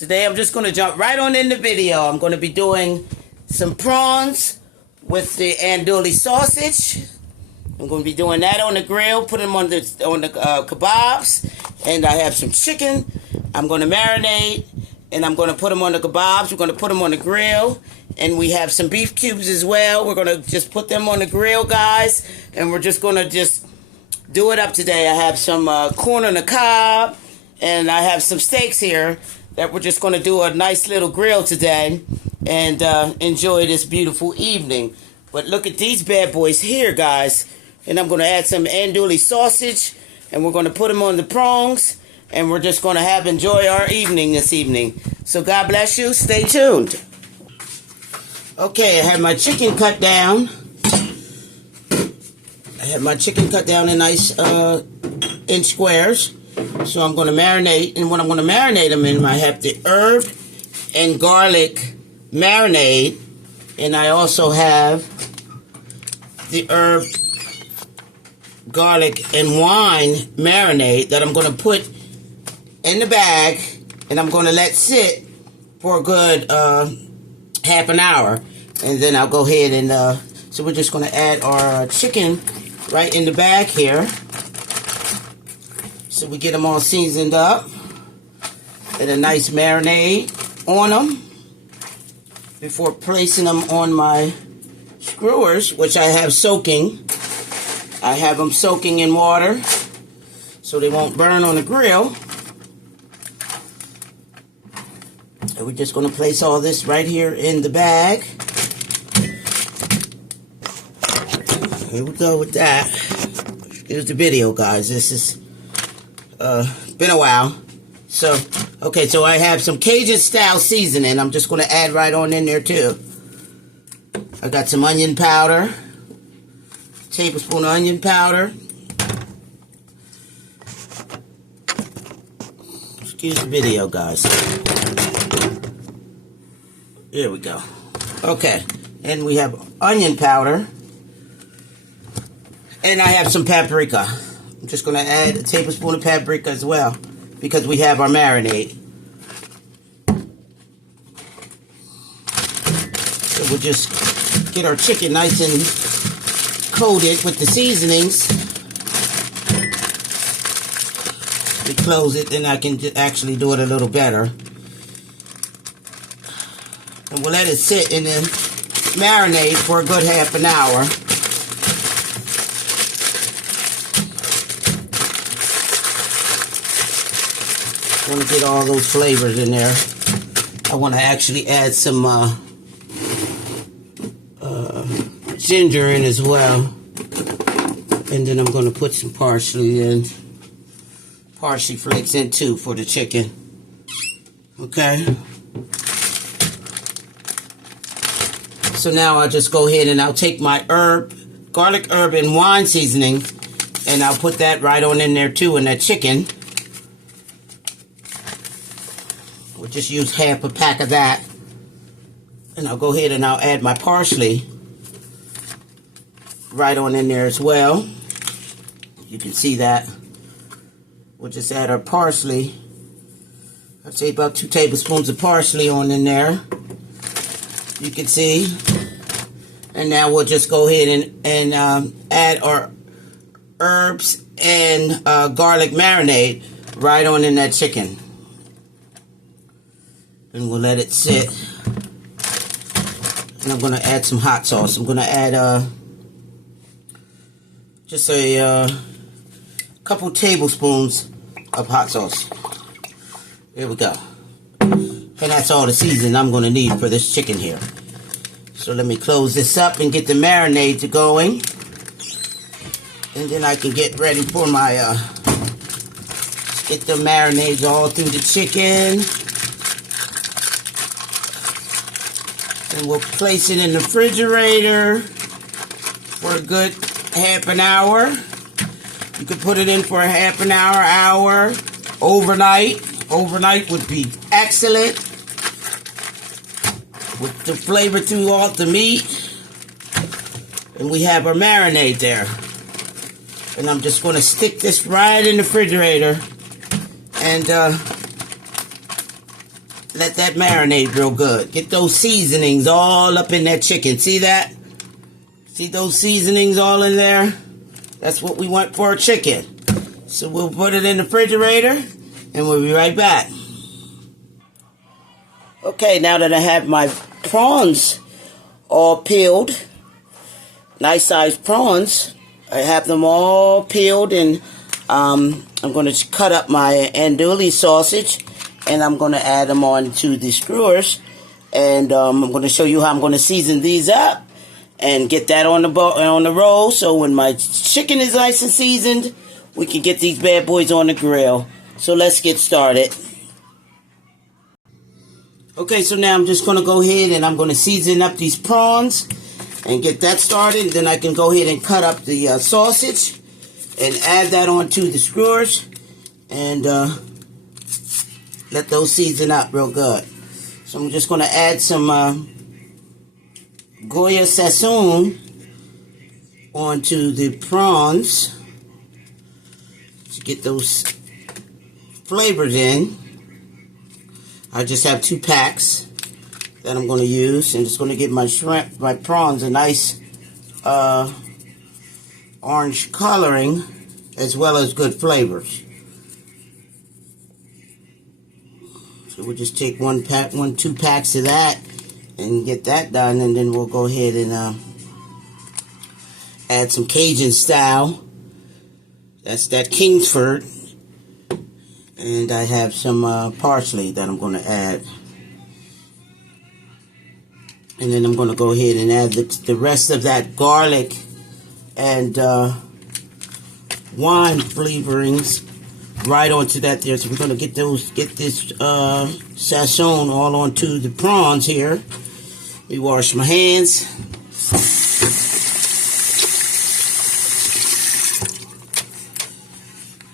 Today I'm just going to jump right on in the video. I'm going to be doing some prawns with the andouille sausage. I'm going to be doing that on the grill, put them on the kebabs, and I have some chicken. I'm going to marinate, and I'm going to put them on the kebabs. We're going to put them on the grill, and we have some beef cubes as well. We're going to just put them on the grill, guys, and we're just going to just do it up today. I have some corn on the cob, and I have some steaks here that we're just going to do a nice little grill today and enjoy this beautiful evening. But look at these bad boys here, guys. And I'm going to add some andouille sausage, and we're going to put them on the prawns, and we're just going to enjoy our evening this evening. So God bless you. Stay tuned. Okay, I have my chicken cut down. I have my chicken cut down in nice inch squares. So I'm going to marinate, and what I'm going to marinate them in, I have the herb and garlic marinade, and I also have the herb, garlic, and wine marinade that I'm going to put in the bag, and I'm going to let sit for a good half an hour, and then I'll go ahead and so we're just going to add our chicken right in the bag here. So we get them all seasoned up and a nice marinade on them before placing them on my skewers, which I have soaking. I have them soaking in water so they won't burn on the grill. And we're just going to place all this right here in the bag. Here we go with that. Here's the video, guys. This is been a while. So, okay, so I have some Cajun style seasoning. I'm just going to add right on in there too. I got some onion powder, tablespoon of onion powder. Excuse the video, guys. Here we go. Okay, and we have onion powder, and I have some paprika. I'm just going to add a tablespoon of paprika as well, because we have our marinade. So we'll just get our chicken nice and coated with the seasonings. We close it, then I can actually do it a little better. And we'll let it sit in the marinade for a good half an hour. I want to get all those flavors in there. I want to actually add some ginger in as well. And then I'm going to put some parsley in. Parsley flakes in too for the chicken. Okay. So now I'll just go ahead and I'll take my garlic, herb, and wine seasoning, and I'll put that right on in there too in that chicken. We'll just use half a pack of that. And I'll go ahead and I'll add my parsley right on in there as well. You can see that. We'll just add our parsley. I'd say about 2 tablespoons of parsley on in there. You can see. And now we'll just go ahead and add our herbs and garlic marinade right on in that chicken. And we'll let it sit. And I'm going to add some hot sauce. I'm going to add just a couple tablespoons of hot sauce. Here we go. And that's all the seasoning I'm going to need for this chicken here. So let me close this up and get the marinade going. And then I can get ready for my, get the marinades all through the chicken. And we'll place it in the refrigerator for a good half an hour. You could put it in for a half an hour, overnight. Overnight would be excellent. With the flavor through all the meat. And we have our marinade there. And I'm just going to stick this right in the refrigerator and let that marinate real good. Get those seasonings all up in that chicken. See that? See those seasonings all in there? That's what we want for our chicken. So we'll put it in the refrigerator and we'll be right back. Okay, now that I have my prawns all peeled, nice sized prawns, I have them all peeled, and I'm going to cut up my andouille sausage, and I'm going to add them on to the skewers, and I'm going to show you how I'm going to season these up and get that on the roll, so when my chicken is nice and seasoned, we can get these bad boys on the grill. So let's get started. Okay, so now I'm just going to go ahead and I'm going to season up these prawns and get that started. Then I can go ahead and cut up the sausage and add that onto the skewers and let those season up real good. So I'm just going to add some Goya Sassoon onto the prawns to get those flavors in. I just have 2 packs that I'm going to use, and just going to give my prawns a nice orange coloring as well as good flavors. So we'll just take 2 packs of that and get that done, and then we'll go ahead and add some Cajun style. That's that Kingsford. And I have some parsley that I'm going to add. And then I'm going to go ahead and add the rest of that garlic and wine flavorings right onto that there. So we're going to get this sassoon all onto the prawns here. Let me wash my hands.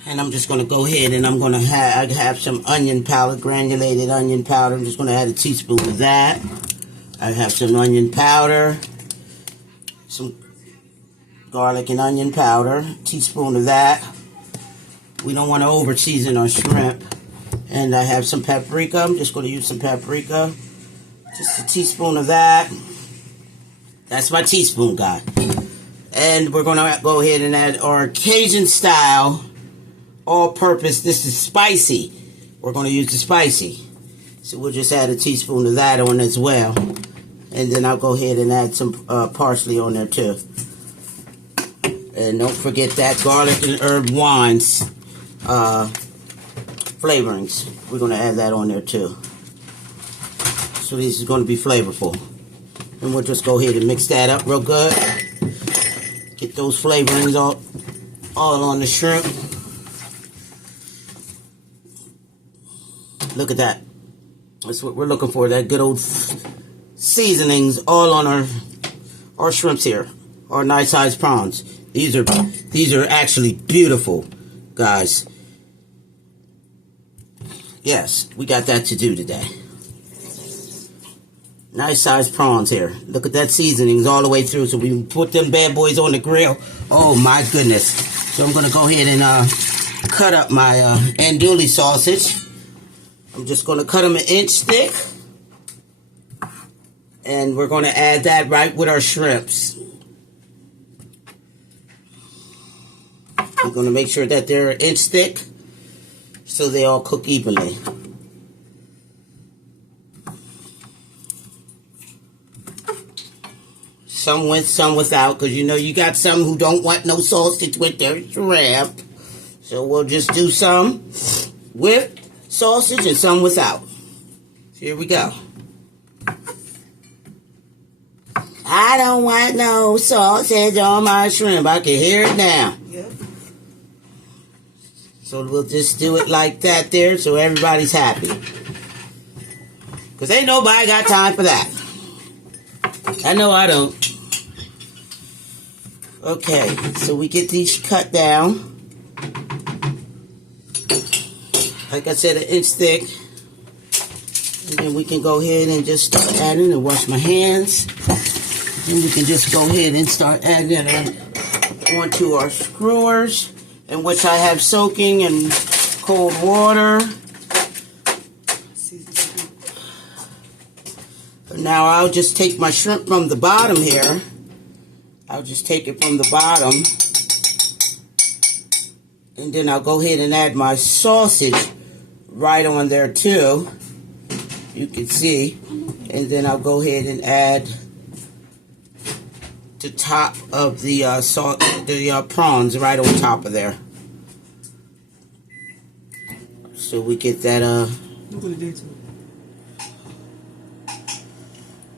And I'm just going to go ahead and I'm going to have some onion powder, granulated onion powder. I'm just going to add a teaspoon of that. I have some onion powder, some garlic and onion powder, a teaspoon of that. We don't want to over season our shrimp. And I have some paprika. I'm just going to use some paprika. Just a teaspoon of that. That's my teaspoon, guy. And we're going to go ahead and add our Cajun style all-purpose. This is spicy. We're going to use the spicy. So we'll just add a teaspoon of that on as well. And then I'll go ahead and add some parsley on there too. And don't forget that garlic and herb wines flavorings. We're going to add that on there too. So this is going to be flavorful. And we'll just go ahead and mix that up real good. Get those flavorings all on the shrimp. Look at that. That's what we're looking for. That good old seasonings all on our shrimps here. Our nice sized prawns. These are actually beautiful, guys. Yes, we got that to do today. Nice sized prawns here. Look at that seasonings all the way through. So we can put them bad boys on the grill. Oh my goodness. So I'm going to go ahead and cut up my andouille sausage. I'm just going to cut them 1 inch thick. And we're going to add that right with our shrimps. I'm going to make sure that they're 1 inch thick so they all cook evenly. Some with, some without, because you know you got some who don't want no sausage with their shrimp. So we'll just do some with sausage and some without. Here we go. I don't want no sausage on my shrimp. I can hear it now. Yep. So we'll just do it like that there so everybody's happy. Because ain't nobody got time for that. I know I don't. Okay, so we get these cut down. Like I said, 1 inch thick. And then we can go ahead and just start adding and wash my hands. And we can just go ahead and start adding it onto our skewers, in which I have soaking in cold water. Now I'll just take my shrimp from the bottom here. I'll just take it from the bottom. And then I'll go ahead and add my sausage right on there too. You can see. And then I'll go ahead and add the top of the prawns right on top of there. So we get that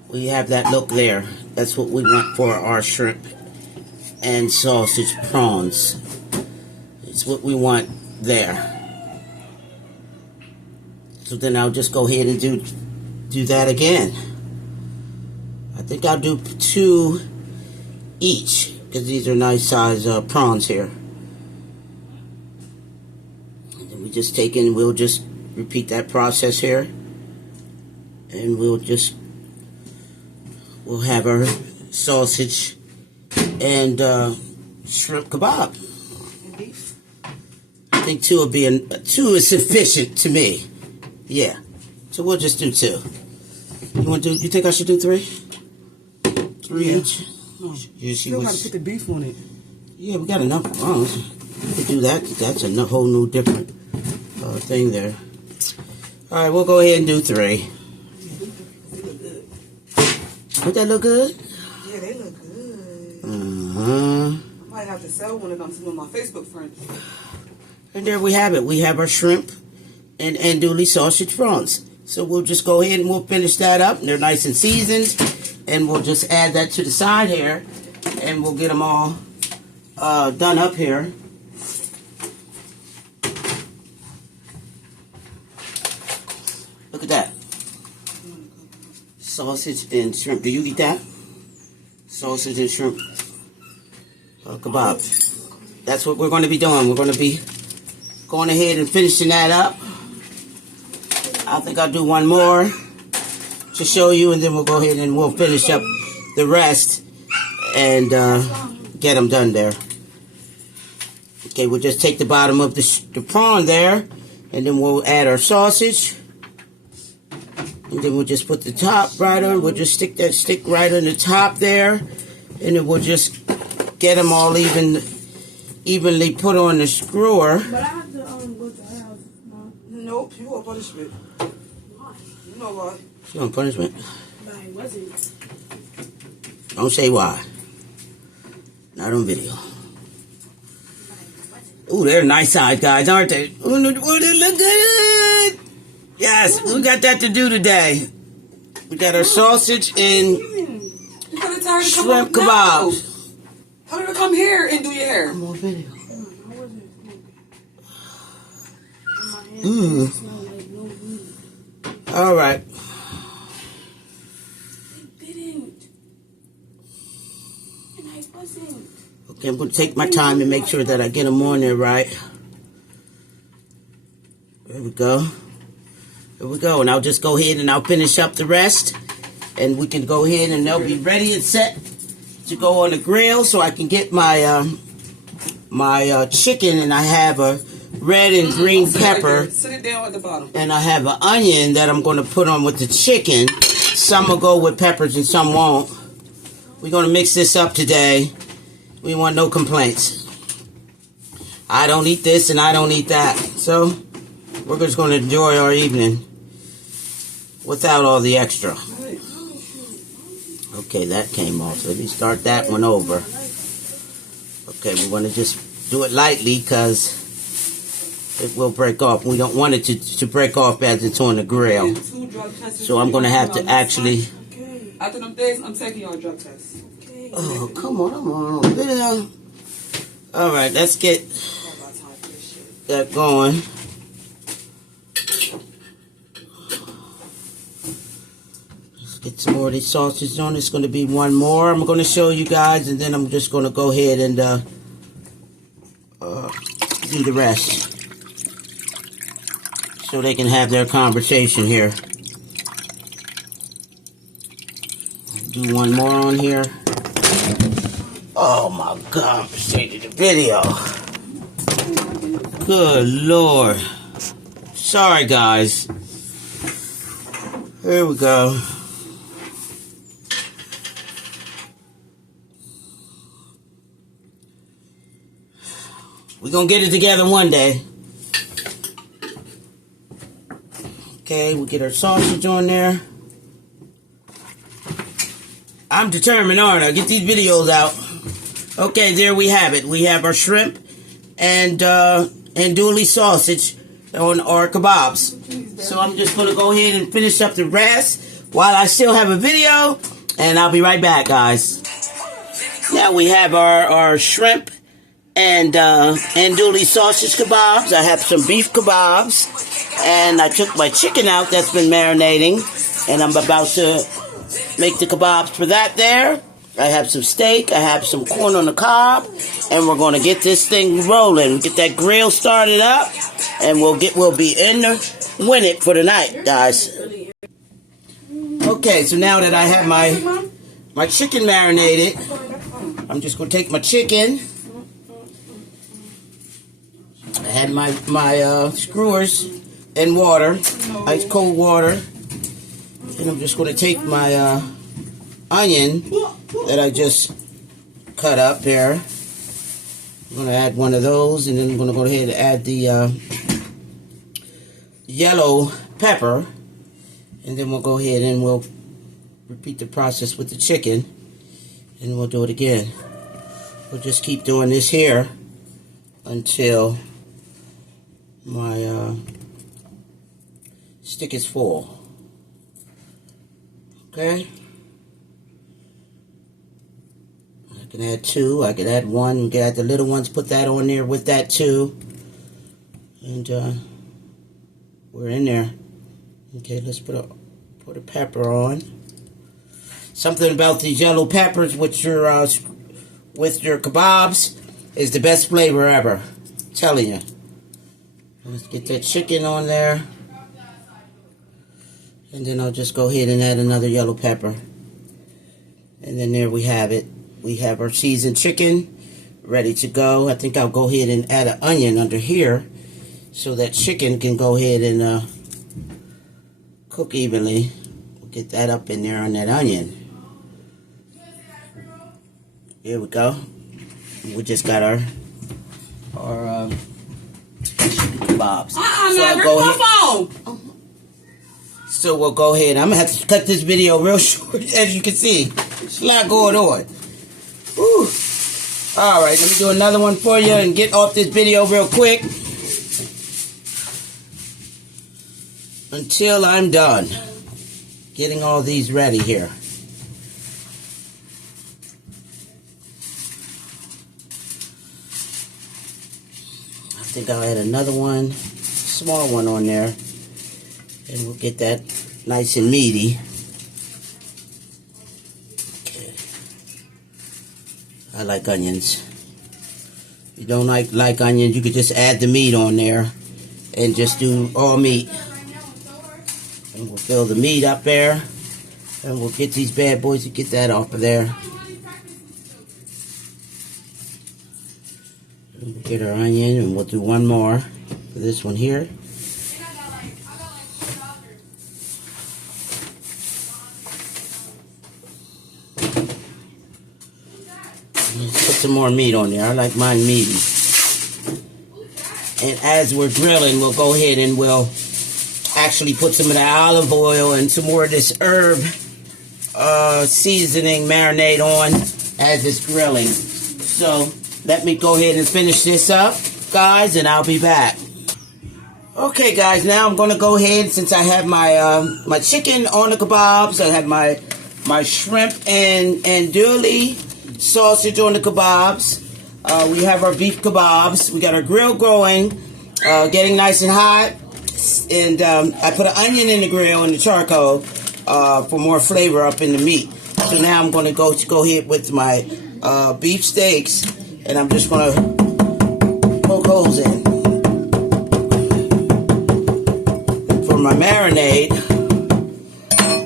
we have that look there. That's what we want for our shrimp and sausage prawns. It's what we want there. So then I'll just go ahead and do that again. I think I'll do 2 each because these are nice size prawns here. And then we just take in, we'll just repeat that process here, and we'll have our sausage and shrimp kebab. I think 2 will be 2 is sufficient to me. Yeah, so we'll just do 2. You think I should do 3? 3 each? You still got to put the beef on it. Yeah, we got enough prawns. We could do that. That's a whole new different thing there. All right, we'll go ahead and do 3. Would that look good? Yeah, they look good. I might have to sell one of them to some of my Facebook friends. And there we have it. We have our shrimp and andouille sausage prawns. So we'll just go ahead and we'll finish that up. They're nice and seasoned. And we'll just add that to the side here. And we'll get them all done up here. Look at that. Sausage and shrimp. Do you eat that? Sausage and shrimp kebab. That's what we're going to be doing. We're going to be going ahead and finishing that up. I think I'll do one more to show you, and then we'll go ahead and we'll finish up the rest and get them done there. Okay, we'll just take the bottom of the prawn there, and then we'll add our sausage. And then we'll just put the top right on. We'll just stick right on the top there. And then we'll just get them all evenly put on the skewer. But I have to go to her house, Mom. Nope, you want punishment. Why? You know why. You want punishment? Why wasn't it? Don't say why. Not on video. Ooh, they're nice size guys, aren't they? Ooh, they look good. Yes, we got that to do today. We got our sausage and shrimp kebabs. Tell her to come here and do your hair. I'm on video. All right. I didn't. And I wasn't. Okay, I'm going to take my time and make sure that I get them on there right. There we go. There we go. And I'll just go ahead and I'll finish up the rest. And we can go ahead and they'll be ready and set to go on the grill so I can get my chicken, and I have a red and green pepper. Sit it down at the bottom. And I have an onion that I'm going to put on with the chicken. Some will go with peppers and some won't. We're going to mix this up today. We want no complaints. I don't eat this and I don't eat that. So we're just going to enjoy our evening without all the extra. Okay, that came off. Let me start that one over. Okay, we want to just do it lightly because it will break off. We don't want it to break off as it's on the grill. So I'm going to have to actually... After them days, I'm taking your drug test. Oh, come on, I'm on video. All right, let's get that going. Let's get some more of these sausages on. It's going to be one more. I'm going to show you guys, and then I'm just going to go ahead and do the rest so they can have their conversation here. Do one more on here. Oh my God, I'm changing the video. Good Lord. Sorry guys. Here we go. We're going to get it together one day. Okay, we get our sausage on there. I'm determined, aren't I? Get these videos out. Okay, there we have it. We have our shrimp and andouille sausage on our kebabs. So I'm just going to go ahead and finish up the rest while I still have a video. And I'll be right back, guys. Now we have our shrimp and andouille sausage kebabs. I have some beef kebabs. And I took my chicken out that's been marinating. And I'm about to make the kebabs for that there. I have some steak. I have some corn on the cob. And we're going to get this thing rolling. Get that grill started up. And we'll be in the win it for the night, guys. Okay, so now that I have my chicken marinated, I'm just going to take my chicken. I had my skewers in water, ice cold water. And I'm just going to take my onion that I just cut up there. I'm going to add one of those, and then I'm going to go ahead and add the yellow pepper. And then we'll go ahead and we'll repeat the process with the chicken. And we'll do it again. We'll just keep doing this here until my stick is full. Okay. I can add two. I can add one. We can add the little ones. Put that on there with that too. And we're in there. Okay, let's put a pepper on. Something about these yellow peppers with your kebabs is the best flavor ever. I'm telling you. Let's get that chicken on there. And then I'll just go ahead and add another yellow pepper. And then there we have it. We have our seasoned chicken ready to go. I think I'll go ahead and add an onion under here so that chicken can go ahead and cook evenly. We'll get that up in there on that onion. Here we go. We just got our chicken kebabs. So we'll go ahead. I'm going to have to cut this video real short, as you can see. There's a lot going on. Woo. All right, let me do another one for you and get off this video real quick. Until I'm done getting all these ready here. I think I'll add another one, small one on there. And we'll get that nice and meaty. Okay. I like onions. If you don't like onions, you could just add the meat on there and just do all meat. And we'll fill the meat up there. And we'll get these bad boys to get that off of there. And we'll get our onion, and we'll do one more for this one here. Put some more meat on there. I like mine meaty. And as we're grilling, we'll go ahead and we'll actually put some of the olive oil and some more of this herb seasoning marinade on as it's grilling. So let me go ahead and finish this up, guys, and I'll be back. Okay, guys, now I'm going to go ahead, since I have my my chicken on the kebabs, I have my shrimp and andouille sausage on the kebabs. We have our beef kebabs. We got our grill going, getting nice and hot. And I put an onion in the grill and the charcoal for more flavor up in the meat. So now I'm going to go ahead with my beef steaks, and I'm just going to poke holes in. For my marinade,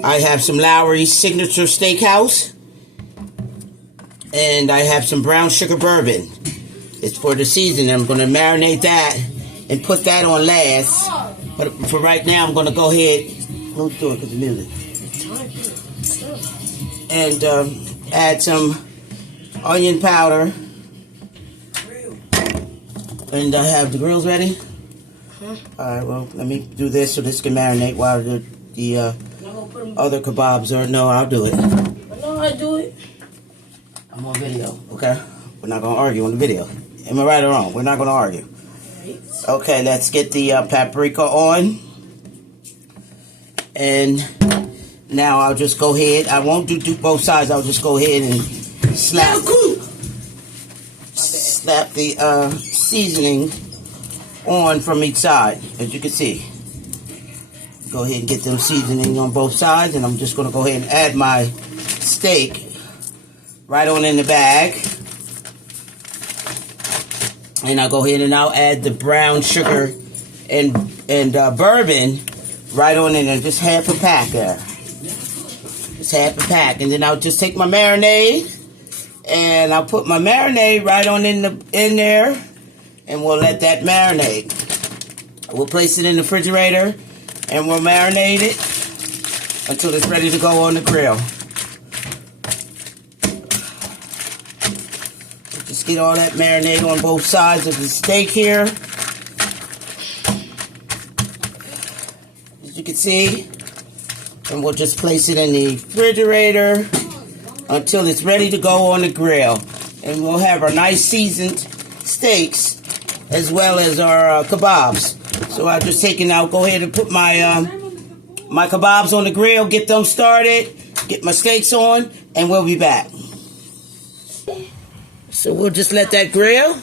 I have some Lowry's Signature Steakhouse, and I have some brown sugar bourbon. It's for the season. I'm going to marinate that and put that on last. But for right now, I'm going to go ahead. Close the door because of the music. And add some onion powder. And I have the grills ready. Huh? All right. Well, let me do this so this can marinate while the I'm gonna put them. other kebabs are. No, I'll do it. I know how to do it. I'm on video. Okay. We're not gonna argue on the video. Am I right or wrong? We're not gonna argue. Right. Okay. Let's get the paprika on. And now I'll just go ahead. I won't do both sides. I'll just go ahead and slap the seasoning on from each side, as you can see. Go ahead and get them seasoning on both sides, and I'm just going to go ahead and add my steak right on in the bag. And I'll go ahead and I'll add the brown sugar and bourbon right on in there, just half a pack there. Just half a pack. And then I'll just take my marinade and I'll put my marinade right on in there, and we'll let that marinate. We'll place it in the refrigerator and we'll marinate it until it's ready to go on the grill. Just get all that marinade on both sides of the steak here. As you can see. And we'll just place it in the refrigerator until it's ready to go on the grill. And we'll have our nice seasoned steaks as well as our kebabs. So I'll just take it out, go ahead and put my my kebabs on the grill, get them started, get my steaks on, and we'll be back. So we'll just let that grill.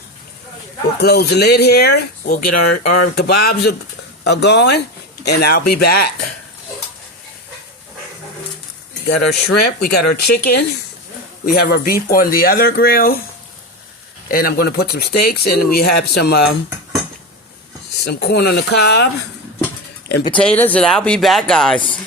We'll close the lid here. We'll get our kebabs going, and I'll be back. We got our shrimp, we got our chicken, we have our beef on the other grill, and I'm going to put some steaks in, and we have some corn on the cob and potatoes, and I'll be back, guys.